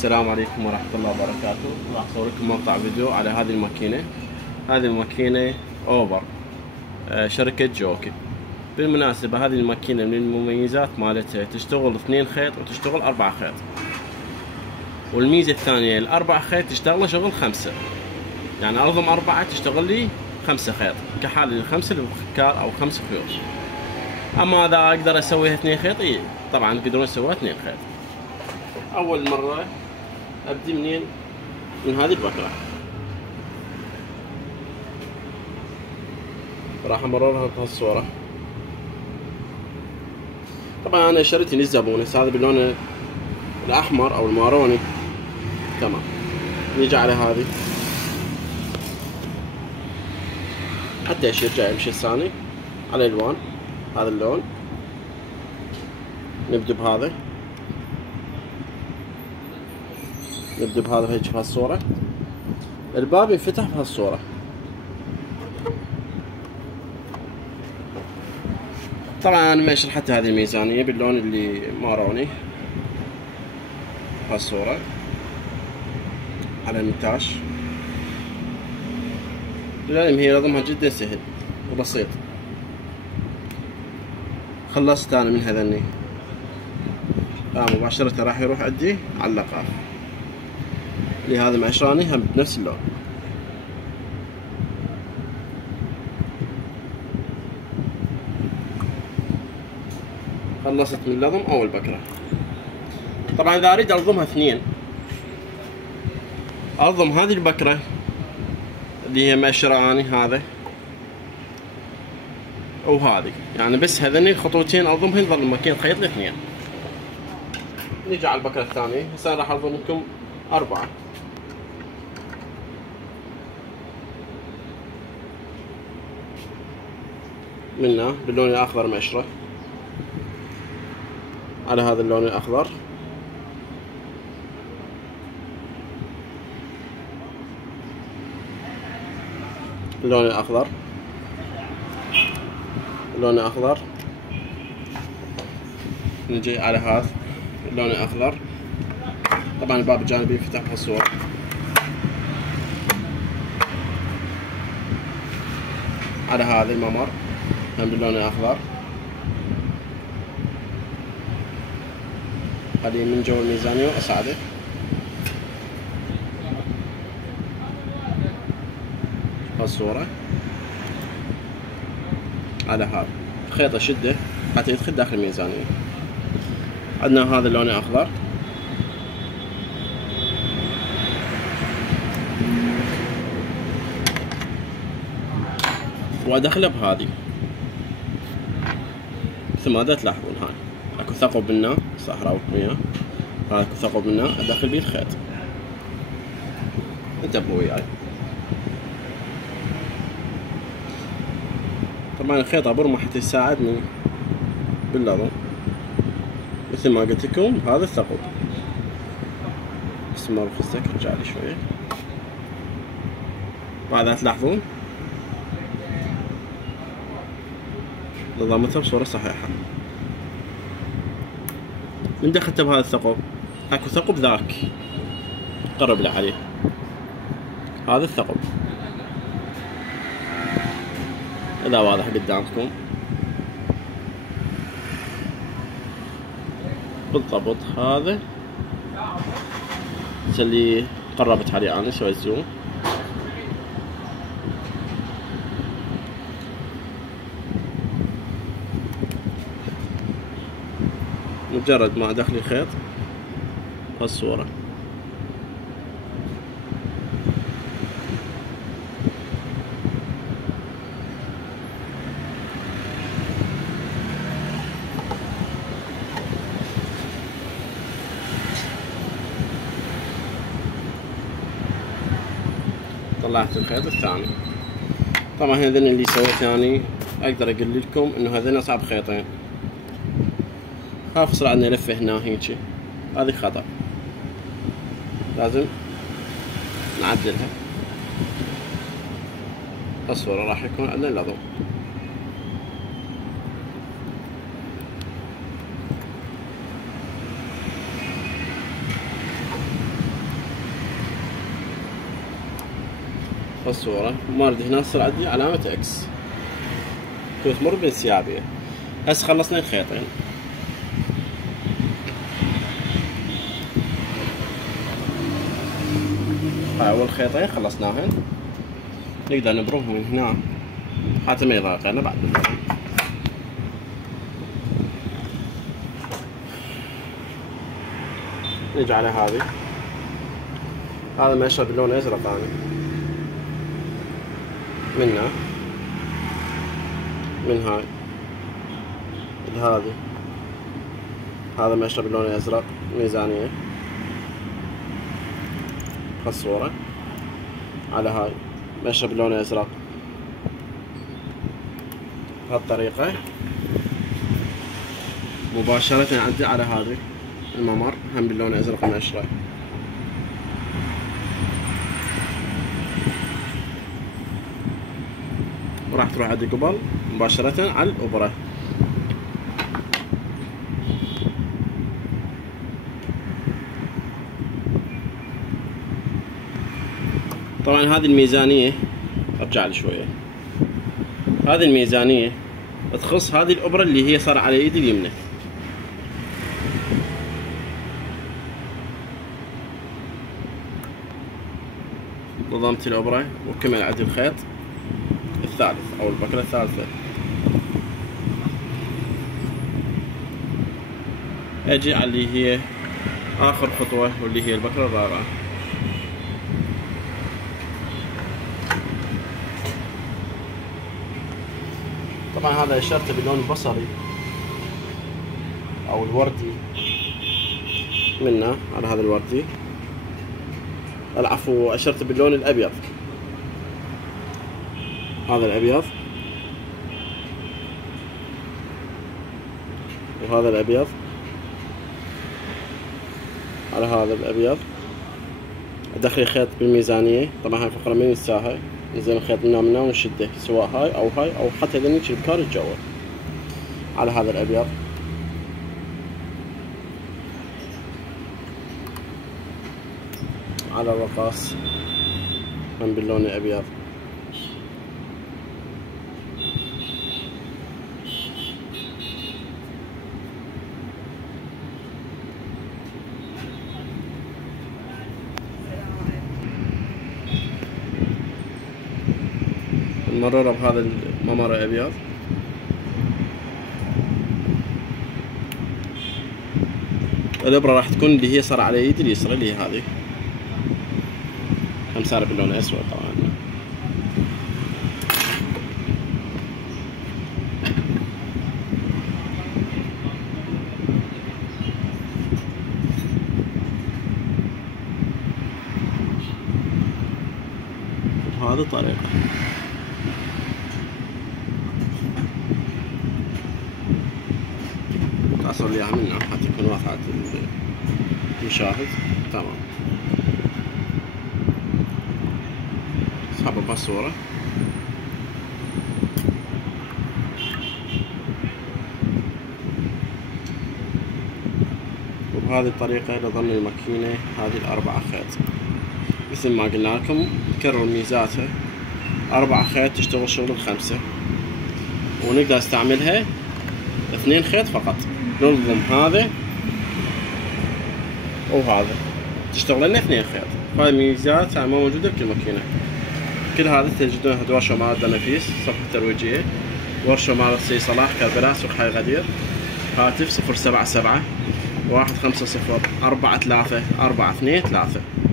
السلام عليكم ورحمة الله وبركاته. راح أصور لكم مقطع فيديو على هذه الماكينة. هذه الماكينة أوفر شركة جوكي. بالمناسبة هذه الماكينة من المميزات مالتها تشتغل 2 خيط وتشتغل 4 خيط، والميزة الثانية ال4 خيط تشتغل شغل 5، يعني ألضم 4 تشتغل لي 5 خيط كحال ال5 الابتكار أو 5 خيوط. أما إذا أقدر أسويها 2 خيط إيه طبعا تقدرون تسويها 2 خيط. أول مرة أبدي منين؟ من هذه البكرة. راح أمررها بهالصورة. طبعا أنا اشتريت من الزبون، هذا باللون الأحمر أو الماروني. تمام. نيجي على هذه حتى يرجع يمشي الثاني على الألوان. هذا اللون نبدأ بهذا، نبدأ بهذا هيك بهالصورة. الباب ينفتح بهالصورة. طبعا أنا ما شرحت هذه الميزانية باللون اللي ماروني بهالصورة على النتاش. للعلم هي نظمها جدا سهل وبسيط. خلصت أنا من هذني مباشرة راح يروح عندي على اللقاف اللي هذا معشراني هم بنفس اللون. خلصت من لضم أول بكرة. طبعا إذا أريد ألضمها 2، ألضم هذه البكرة اللي هي معشراني هذا وهذه، يعني بس هذني خطوتين ألضمهن ظل الماكينة تخيط لي 2. نيجي على البكرة الثانية. هسه راح ألضم لكم 4. منه باللون الأخضر معشرة على هذا اللون الأخضر، اللون الأخضر، اللون الأخضر. نجي على هذا اللون الأخضر. طبعا الباب الجانبي يفتح بهالصورة. على هذا الممر هم باللون الأخضر. خليه من جو الميزانية وأساعده. هالصورة على هذا خيطة شدة حتى يدخل داخل الميزانية. عندنا هذا اللون الأخضر. وأدخله بهذه مثل ما تلاحظون. هاي اكو ثقب منه صح راوكم اياه. هذا اكو ثقب منه ادخل بيه الخيط. انتبهوا وياي. طبعا الخيطة برمة حتى يساعدني باللضم مثل ما قلت لكم هذا الثقب. بس ما رخصتك رجع لي شوية. بعدها تلاحظون نظامتها بصورة صحيحة. من دخلت بهذا الثقب اكو ثقب ذاك قرب لي عليه. هذا الثقب اذا واضح قدامكم بالضبط. هذا اللي قربت عليه انا. سويت زوم. مجرد ما ادخل الخيط هالصورة طلعت الخيط الثاني. طبعا هذين اللي سويت يعني اقدر اقول لكم انه هذين اصعب خيطين. خاف يصير عندنا لفة هنا هيجي، هذه خطأ لازم نعدلها. الصورة راح يكون عندنا لضم. الصورة مالت هنا تصير عندي علامة اكس تمر بانسيابية. هسه خلصنا الخيطين. هاي اول خيطين خلصناهن، نقدر نبروهم من هنا حتى ما يضايقنا بعد. نجي على هذه، هذا ما يشرب اللون ازرق ثاني منها، من هاي لهذه، هذا ما يشرب اللون الازرق ميزانية الصورة على هاي ما يشرب اللون الازرق بهالطريقة مباشرة. عندي على هذه الممر هم باللون الازرق مشرة. وراح تروح عندي قبل مباشرة على الإبرة. طبعا هذه الميزانية ارجع لي شوية، هذه الميزانية تخص هذه الإبرة اللي هي صار على ايدي اليمنى. نظمت الإبرة وكمل عندي الخيط الثالث او البكرة الثالثة. اجي على اللي هي اخر خطوة واللي هي البكرة الرابعة. طبعا هذا اشرته باللون البصري او الوردي منه على هذا الوردي، العفو اشرته باللون الابيض، هذا الابيض وهذا الابيض على هذا الابيض. ادخل خيط بالميزانية، طبعا هاي الفقرة ما ننساها، نزين الخيط من هنا ونشده سواء هاي او حتى اذا نجي الكار جوا على هذا الابيض. على الرقاص هم باللون الابيض. نمرره بهذا الممر الابيض. الابرة راح تكون اللي هي صار على ايدي اليسرى اللي هي هذه، هم صار باللون الاسود طبعا. بهذه الطريقة أصل لي إياها منها حتى تكون واضحة المشاهد. تمام، اسحبها بهالصورة. وبهذه الطريقة لضمن الماكينة هذه الأربعة خيط مثل ما قلنا لكم. نكرر ميزاتها 4 خيط تشتغل شغل ال5، ونقدر نستعملها 2 خيط فقط. ننظم هذا وهذا تشتغل لنا 2 خيط. هاي الميزات ما موجودة بكل ماكينة. كل هذا تجدونها بورشة مال نفيس، صفحة ترويجية، ورشة مال سي صلاح كربلاء سوق حي غدير. هاتف 077 150 43 423.